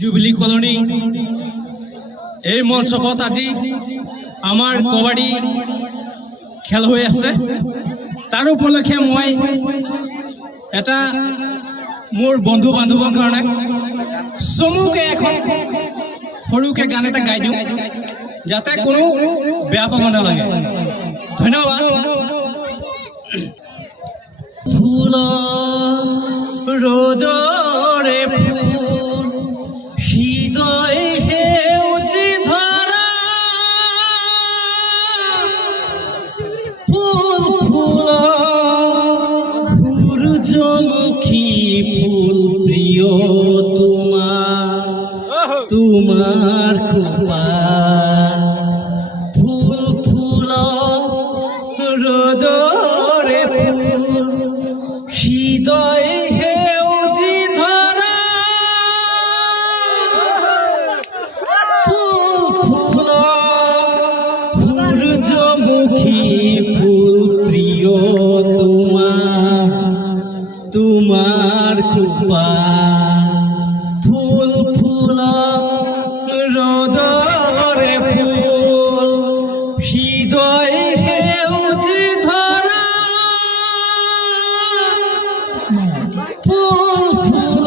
Jubilee colony এই মঞ্চপত আজি আমাৰ কবাডি খেল হৈ আছে। তাৰ উপলক্ষে মই এটা মোৰ বন্ধু বান্ধৱৰ কাৰণে চমুকে এখন সৰুকে গান এটা গাই দিওঁ, যাতে কোনো বেয়া পাব নালাগে। ধন্যবাদ। ফুল ৰ'দৰে ফুল হৃদয় সেউজী ধৰা ফুল ফুল সূৰ্যমুখী ফুল প্ৰিয় তোমাৰ খোপা ফুল ফুল ৰ'দৰে ফুল হৃদয় সেউজী ধৰা ফুল ফুল সূৰ্যমুখী ফুল প্ৰিয় তোমাৰ খোপা ফুল ফুল ৰ'দৰে ফুল হৃদয় সেউজী ধৰা ফুল ফুল